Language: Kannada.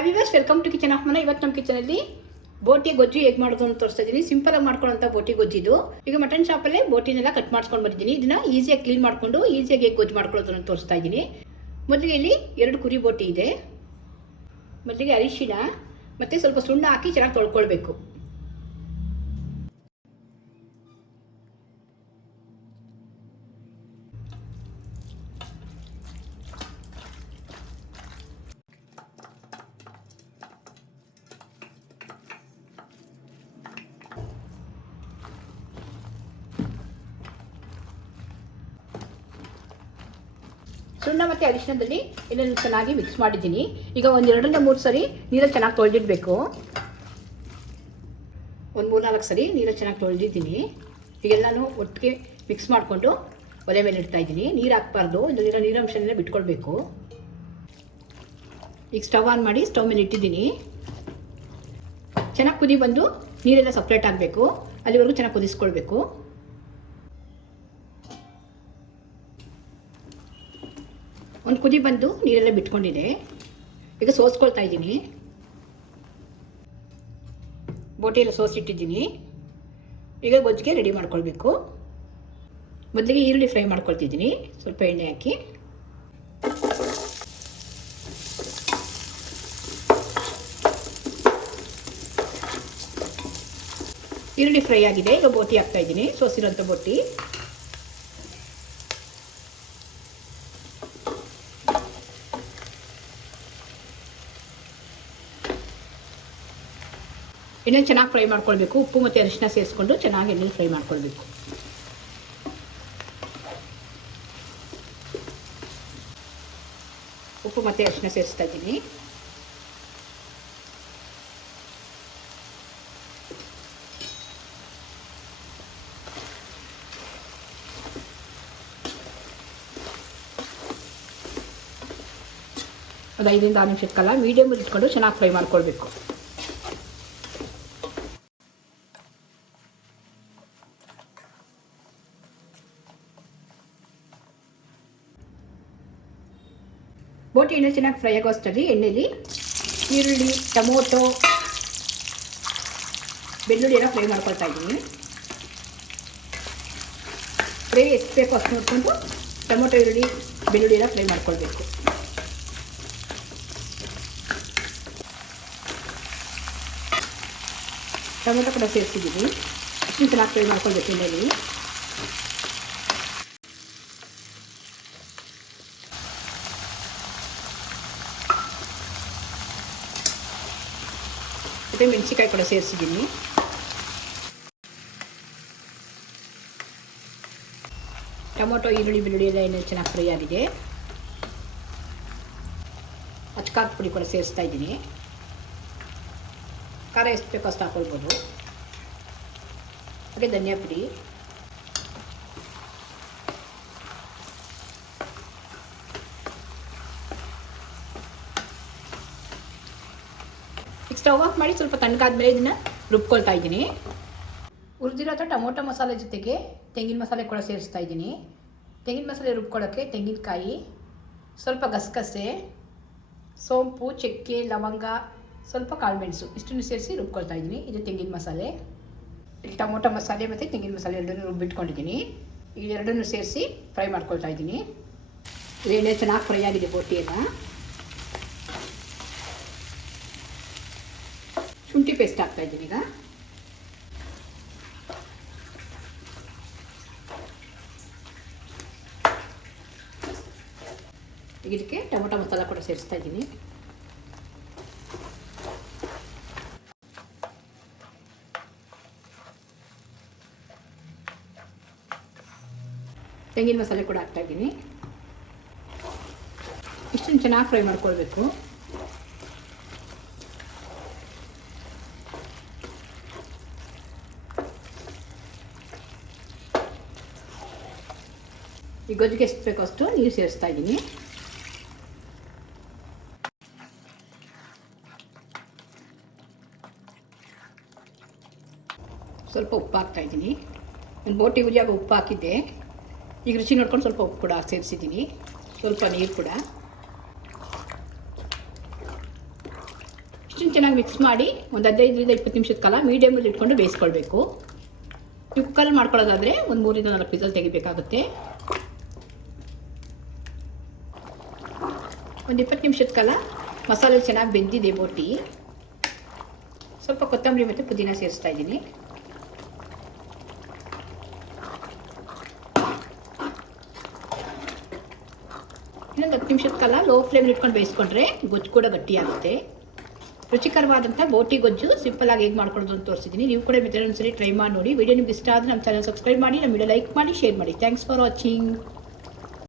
Hi viewers welcome to kitchen of ಮನ ಇವತ್ತು ನಮ್ಮ ಕಿಚನಲ್ಲಿ ಬೋಟಿ ಗೊಜ್ಜು ಹೇಗೆ ಮಾಡೋದು ಅಂತ ತೋರಿಸ್ತಾ ಇದ್ದೀನಿ ಸಿಂಪಲ್ ಆಗಿ ಮಾಡ್ಕೊಳ್ಳೋಂಥ ಬೋಟಿ ಗೊಜ್ಜಿದು ಈಗ ಮಟನ್ ಶಾಪಲ್ಲೇ ಬೋಟಿನೆಲ್ಲ ಕಟ್ ಮಾಡ್ಸ್ಕೊಂಡು ಬಂದಿದ್ದೀನಿ. ಇದನ್ನ ಈಸಿಯಾಗಿ ಕ್ಲೀನ್ ಮಾಡಿಕೊಂಡು ಈಸಿಯಾಗಿ ಹೇಗೆ ಗೊಜ್ಜು ಮಾಡ್ಕೊಳ್ಳೋದು ಅಂತ ತೋರಿಸ್ತಾ ಇದ್ದೀನಿ ಮೊದಲಿಗೆ ಇಲ್ಲಿ ಎರಡು ಕುರಿ ಬೋಟಿ ಇದೆ. ಮೊದಲಿಗೆ ಅರಿಶಿನ ಮತ್ತು ಸ್ವಲ್ಪ ಸುಣ್ಣ ಹಾಕಿ ಚೆನ್ನಾಗಿ ತೊಳ್ಕೊಳ್ಬೇಕು. ಸುಣ್ಣ ಮತ್ತು ಅರಿಶಿನದಲ್ಲಿ ಇದನ್ನು ಚೆನ್ನಾಗಿ ಮಿಕ್ಸ್ ಮಾಡಿದ್ದೀನಿ. ಈಗ ಒಂದು ಎರಡರಿಂದ ಮೂರು ಸರಿ ನೀರಲ್ಲಿ ಚೆನ್ನಾಗಿ ತೊಳೆದಿಡಬೇಕು. ಒಂದು ಮೂರು ನಾಲ್ಕು ಸರಿ ನೀರಲ್ಲಿ ಚೆನ್ನಾಗಿ ತೊಳೆದಿದ್ದೀನಿ. ಈಗೆಲ್ಲನೂ ಒಟ್ಟಿಗೆ ಮಿಕ್ಸ್ ಮಾಡಿಕೊಂಡು ಒಲೆ ಮೇಲೆ ಇಡ್ತಾ ಇದ್ದೀನಿ. ನೀರು ಹಾಕ್ಬಾರ್ದು ಇದರಲ್ಲಿರೋ ನೀರಂಶನೆಲ್ಲ ಬಿಟ್ಕೊಳ್ಬೇಕು. ಈಗ ಸ್ಟವ್ ಆನ್ ಮಾಡಿ ಸ್ಟವ್ ಮೇಲೆ ಇಟ್ಟಿದ್ದೀನಿ. ಚೆನ್ನಾಗಿ ಕುದಿ ಬಂದು ನೀರೆಲ್ಲ ಸಪ್ರೇಟ್ ಆಗಬೇಕು. ಅಲ್ಲಿವರೆಗೂ ಚೆನ್ನಾಗಿ ಕುದಿಸ್ಕೊಳ್ಬೇಕು. ಒಂದು ಕುದಿ ಬಂದು ನೀರೆಲ್ಲ ಬಿಟ್ಕೊಂಡಿದೆ. ಈಗ ಸೋಸ್ಕೊಳ್ತಾ ಇದ್ದೀನಿ. ಬೋಟಿಯಲ್ಲಿ ಸೋಸಿಟ್ಟಿದ್ದೀನಿ. ಈಗ ಗೊಜ್ಜಿಗೆ ರೆಡಿ ಮಾಡ್ಕೊಳ್ಬೇಕು. ಮೊದಲಿಗೆ ಈರುಳ್ಳಿ ಫ್ರೈ ಮಾಡ್ಕೊಳ್ತಿದ್ದೀನಿ. ಸ್ವಲ್ಪ ಎಣ್ಣೆ ಹಾಕಿ. ಈರುಳ್ಳಿ ಫ್ರೈ ಆಗಿದೆ. ಈಗ ಬೋಟಿ ಹಾಕ್ತಾ ಇದ್ದೀನಿ. ಸೋಸಿರೋಂಥ ಬೋಟಿ. ಎಣ್ಣೆ ಚೆನ್ನಾಗಿ ಫ್ರೈ ಮಾಡ್ಕೊಳ್ಬೇಕು? ಉಪ್ಪು ಮತ್ತು ಅರಿಶಿನ ಸೇರಿಸ್ಕೊಂಡು ಚೆನ್ನಾಗಿ ಎಣ್ಣೆ ಫ್ರೈ ಮಾಡ್ಕೊಳ್ಬೇಕು. ಉಪ್ಪು ಮತ್ತು ಅರಿಶಿನ ಸೇರಿಸ್ತಾ ಇದ್ದೀನಿ. ಒಂದು ಐದರಿಂದ ಆರು ನಿಮಿಷಕ್ಕಲ್ಲ ಮೀಡಿಯಮಲ್ಲಿ ಇಟ್ಕೊಂಡು ಚೆನ್ನಾಗಿ ಫ್ರೈ ಮಾಡ್ಕೊಳ್ಬೇಕು. ಬೋಟಿ ಎಣ್ಣೆ ಚೆನ್ನಾಗಿ ಫ್ರೈ ಆಗೋಷ್ಟರಲ್ಲಿ ಎಣ್ಣೆಲಿ ಈರುಳ್ಳಿ, ಟೊಮೊಟೊ, ಬೆಳ್ಳುಳ್ಳಿ ಎಲ್ಲ ಫ್ರೈ ಮಾಡ್ಕೊಳ್ತಾ ಇದ್ದೀನಿ. ಫ್ರೈ ಎಷ್ಟು ಬೇಕು ಅಷ್ಟು ನೋಡಿಕೊಂಡು ಟೊಮೊಟೊ, ಈರುಳ್ಳಿ, ಬೆಳ್ಳುಳ್ಳಿ ಎಲ್ಲ ಫ್ರೈ ಮಾಡ್ಕೊಳ್ಬೇಕು. ಟೊಮೊಟೊ ಕೂಡ ಸೇರಿಸಿದ್ದೀನಿ. ಚೆನ್ನಾಗಿ ಫ್ರೈ ಮಾಡ್ಕೊಳ್ಬೇಕು ಎಣ್ಣೆಲಿ. ಮತ್ತು ಮೆಣಸಿಕಾಯಿ ಕೂಡ ಸೇರಿಸಿದ್ದೀನಿ. ಟೊಮೊಟೊ, ಈರುಳ್ಳಿ, ಬೆಳ್ಳುಳ್ಳಿ ಎಲ್ಲ ಎಣ್ಣೆ ಚೆನ್ನಾಗಿ ಫ್ರೈ ಆಗಿದೆ. ಅಚ್ಕಾಕ್ ಪುಡಿ ಕೂಡ ಸೇರಿಸ್ತಾ ಇದ್ದೀನಿ. ಖಾರ ಎಷ್ಟು ಬೇಕೋ ಅಷ್ಟು ಹಾಕೊಳ್ಬೋದು. ಹಾಗೆ ಧನಿಯಾ ಪುಡಿ. ಈಗ ಸ್ಟವ್ ಆಫ್ ಮಾಡಿ ಸ್ವಲ್ಪ ತಣ್ಣಗಾದ್ಮೇಲೆ ಇದನ್ನು ರುಬ್ಕೊಳ್ತಾ ಇದ್ದೀನಿ. ಹುರಿದಿರೋ ಟೊಮೊಟೊ ಮಸಾಲೆ ಜೊತೆಗೆ ತೆಂಗಿನ ಮಸಾಲೆ ಕೂಡ ಸೇರಿಸ್ತಾ ಇದ್ದೀನಿ. ತೆಂಗಿನ ಮಸಾಲೆ ರುಬ್ಕೊಳ್ಳೋಕ್ಕೆ ತೆಂಗಿನಕಾಯಿ, ಸ್ವಲ್ಪ ಗಸಗಸೆ, ಸೋಂಪು, ಚಕ್ಕೆ, ಲವಂಗ, ಸ್ವಲ್ಪ ಕಾಳುಮೆಣಸು ಇಷ್ಟನ್ನು ಸೇರಿಸಿ ರುಬ್ಕೊಳ್ತಾ ಇದ್ದೀನಿ. ಇದು ತೆಂಗಿನ ಮಸಾಲೆ. ಇಲ್ಲಿ ಟೊಮೊಟೊ ಮಸಾಲೆ ಮತ್ತು ತೆಂಗಿನ ಮಸಾಲೆ ಎರಡನ್ನೂ ರುಬ್ಬಿಟ್ಕೊಂಡಿದ್ದೀನಿ. ಈ ಎರಡನ್ನೂ ಸೇರಿಸಿ ಫ್ರೈ ಮಾಡ್ಕೊಳ್ತಾ ಇದ್ದೀನಿ. ಎಣ್ಣೆ ಚೆನ್ನಾಗಿ ಫ್ರೈ ಆಗಿದೆ ಬೋಟಿಯೆಲ್ಲ. ಶುಂಠಿ ಪೇಸ್ಟ್ ಹಾಕ್ತಾ ಇದ್ದೀನಿ ಈಗ. ಇದಕ್ಕೆ ಟೊಮೊಟೊ ಮಸಾಲ ಕೂಡ ಸೇರಿಸ್ತಾ ಇದ್ದೀನಿ. ತೆಂಗಿನ ಮಸಾಲೆ ಕೂಡ ಹಾಕ್ತಾ ಇದ್ದೀನಿ. ಇಷ್ಟನ್ನು ಚೆನ್ನಾಗಿ ಫ್ರೈ ಮಾಡ್ಕೊಳ್ಬೇಕು. ಈ ಗೊಜ್ಜಿಗೆ ಎಷ್ಟು ಬೇಕೋ ಅಷ್ಟು ನೀರು ಸೇರಿಸ್ತಾ ಇದ್ದೀನಿ ಸ್ವಲ್ಪ ಉಪ್ಪು ಹಾಕ್ತಾ ಇದ್ದೀನಿ. ಒಂದು ಬೋಟಿ ಉರಿಯಾಗ ಉಪ್ಪು ಹಾಕಿದ್ದೆ. ಈಗ ರುಚಿ ನೋಡ್ಕೊಂಡು ಸ್ವಲ್ಪ ಉಪ್ಪು ಕೂಡ ಸೇರಿಸಿದ್ದೀನಿ. ಸ್ವಲ್ಪ ನೀರು ಕೂಡ. ಇಷ್ಟು ಚೆನ್ನಾಗಿ ಮಿಕ್ಸ್ ಮಾಡಿ ಒಂದು ಹದಿನೈದರಿಂದ ಇಪ್ಪತ್ತು ನಿಮಿಷದ ಕಾಲ ಮೀಡಿಯಮಲ್ಲಿ ಇಟ್ಕೊಂಡು ಬೇಯಿಸ್ಕೊಳ್ಬೇಕು. ನೀವು ಕುಕ್ಕರಲ್ಲಿ ಮಾಡ್ಕೊಳ್ಳೋದಾದರೆ ಒಂದು ಮೂರಿಂದ ನಾಲ್ಕು ಪಿಸಲ್ ತೆಗಿಬೇಕಾಗುತ್ತೆ. ಒಂದು ಇಪ್ಪತ್ತು ನಿಮಿಷದ ಕಾಲ ಮಸಾಲೆ ಚೆನ್ನಾಗಿ ಬೆಂದಿದೆ ಬೋಟಿ. ಸ್ವಲ್ಪ ಕೊತ್ತಂಬರಿ ಮತ್ತು ಪುದೀನ ಸೇರಿಸ್ತಾ ಇದ್ದೀನಿ. ಇನ್ನೊಂದು ಹತ್ತು ನಿಮಿಷದ ಕಾಲ ಲೋ ಫ್ಲೇಮ್ ಇಟ್ಕೊಂಡು ಬೇಯಿಸ್ಕೊಂಡ್ರೆ ಗೊಜ್ಜು ಕೂಡ ಗಟ್ಟಿಯಾಗುತ್ತೆ ರುಚಿಕರವಾದಂಥ ಬೋಟಿ ಗೊಜ್ಜು ಸಿಂಪಲ್ ಆಗಿ ಹೇಗೆ ಮಾಡ್ಕೊಳ್ಳೋದು ಅಂತ ತೋರಿಸಿದ್ದೀನಿ ನೀವು ಕೂಡ ಮೆಥಡ್ ಒಂದ್ಸರಿ ಟ್ರೈ ಮಾಡಿ ನೋಡಿ. ವಿಡಿಯೋ ನಿಮ್ಗೆ ಇಷ್ಟ ಆದರೆ ನಮ್ಮ ಚಾನಲ್ ಸಬ್ಸ್ಕ್ರೈಬ್ ಮಾಡಿ, ನಮ್ಮ ವಿಡಿಯೋ ಲೈಕ್ ಮಾಡಿ, ಶೇರ್ ಮಾಡಿ. Thanks for watching.